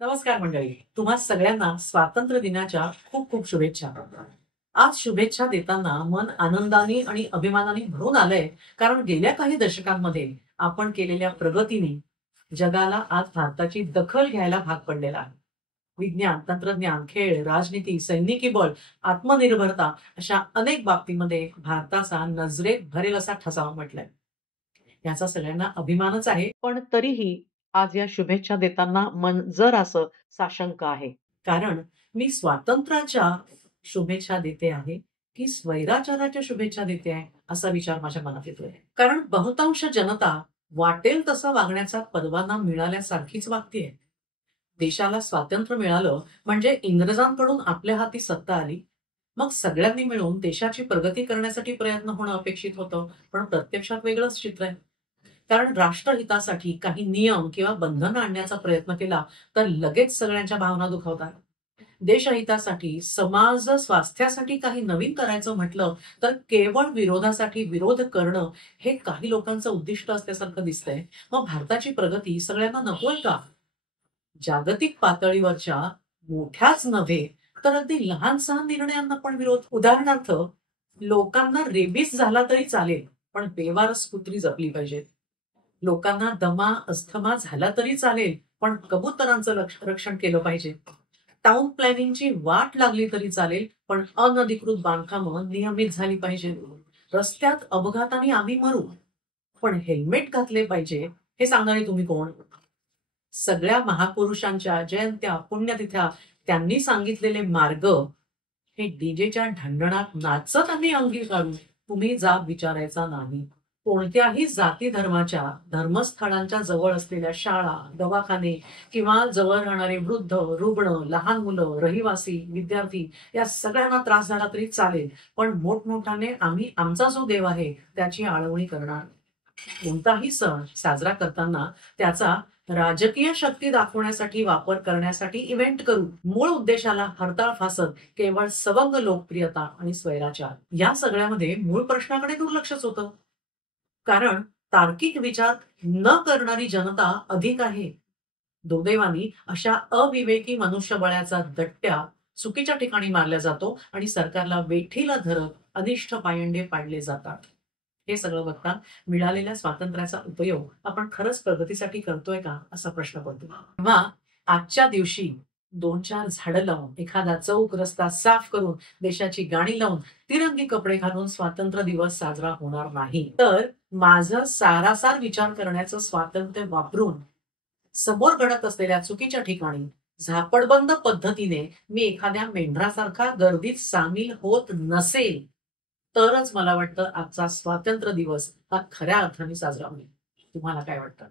नमस्कार मंडळी. तुम्हा सगळ्यांना स्वातंत्र्य दिनाच्या खूप खूप शुभेच्छा. आज शुभेच्छा देताना मन आनंदाने आणि अभिमानाने भरून आलंय, कारण गेल्या काही दशकांमध्ये आपण केलेल्या प्रगतीने जगाला आज भारताची दखल घ्यायला भाग पडलेला आहे. विज्ञान, तंत्रज्ञान, खेळ, राजनीती, सैनिकी बळ, आत्मनिर्भरता अशा अनेक बाबतीमध्ये भारताचा नजरेत भरेल असा ठसा उमटलाय. याचा सगळ्यांना अभिमानच आहे. पण तरीही आज या शुभेच्छा देताना मन जरासं साशंक आहे. कारण मी स्वातंत्र्याच्या शुभेच्छा देते आहे, की स्वैराचाराच्या शुभेच्छा देते आहे, असा विचार माझ्या मनात येतोय. कारण बहुतांश जनता वाटेल तसं वागण्याचा परवाना मिळाल्यासारखीच वागतेय. देशाला स्वातंत्र्य मिळालं म्हणजे इंग्रजांकडून आपल्या हाती सत्ता आली. मग सगळ्यांनी मिळून देशाची प्रगती करण्यासाठी प्रयत्न होणं अपेक्षित होतं. पण प्रत्यक्षात वेगळंच चित्र आहे. कारण राष्ट्रहितासाठी काही नियम किंवा बंधनं आणण्याचा प्रयत्न केला तर लगेच सगळ्यांच्या भावना दुखावतात. देशहितासाठी, समाज स्वास्थ्यासाठी काही नवीन करायचं म्हटलं तर केवळ विरोधासाठी विरोध करणं हे काही लोकांचं उद्दिष्ट असल्यासारखं दिसतंय. मग भारताची प्रगती सगळ्यांना नकोय का? जागतिक पातळीवरच्या मोठ्याच नव्हे तर अगदी लहान-सहान निर्णयांना पण विरोध. उदाहरणार्थ, लोकांना रेबीज झाला तरी चालेल, पण बेवारस कुत्री जपली पाहिजेत. लोकांना दमा, अस्थमा झाला तरी चालेल, पण कबुतरांचं रक्षण केलं पाहिजे. टाउन प्लॅनिंगची वाट लागली तरी चालेल, पण अनधिकृत बांधकामं नियमित झाली पाहिजेत. रस्त्यात अपघाताने आम्ही मरू, पण हेल्मेट घातले पाहिजे हे सांगणारे तुम्ही कोण? सगळ्या महापुरुषांच्या जयंत्या, पुण्यतिथ्या त्यांनी सांगितलेले मार्ग हे डीजेच्या ढणढणात नाचत आम्ही अंगी काढू, तुम्ही जाब विचारायचा नाही. कोणत्याही जाती धर्माच्या धर्मस्थळांच्या जवळ असलेल्या शाळा, दवाखाने किंवा जवळ राहणारे वृद्ध, रुग्ण, लहान मुलं, रहिवासी, विद्यार्थी या सगळ्यांना त्रास झाला तरी चालेल, पण मोठमोठ्याने आम्ही आमचा जो देव आहे त्याची आळवणी करणार. कोणताही सण साजरा करताना त्याचा राजकीय शक्ती दाखवण्यासाठी वापर करण्यासाठी इव्हेंट करू. मूळ उद्देशाला हरताळ फासत केवळ सवंग लोकप्रियता आणि स्वैराचार या सगळ्यामध्ये मूळ प्रश्नाकडे दुर्लक्षच होतं. कारण तार्किक विचार न करणारी जनता अधिक आहे. दुर्दैवाने अशा अविवेकी मनुष्यबळाचा दट्ट्या चुकीच्या ठिकाणी मारला जातो आणि सरकारला वेठीला धरत अनिष्ट पायंडे पाडले जातात. हे सगळं बघता मिळालेल्या स्वातंत्र्याचा उपयोग आपण खरंच प्रगतीसाठी करतोय का असा प्रश्न पडतो. तेव्हा आजच्या दिवशी 2-4 झाडं लावून, एखादा चौक रस्ता साफ करून, देशाची गाणी लावून, तिरंगी कपडे घालून स्वातंत्र्य दिवस साजरा होणार नाही. तर माझं सारासार विचार करण्याचं स्वातंत्र्य वापरून समोर घडत असलेल्या चुकीच्या ठिकाणी झापडबंद पद्धतीने मी एखाद्या मेंढरासारखा गर्दीत सामील होत नसेल, तरच मला वाटतं आजचा स्वातंत्र्य दिवस हा खऱ्या अर्थाने साजरा होईल. तुम्हाला काय वाटतं?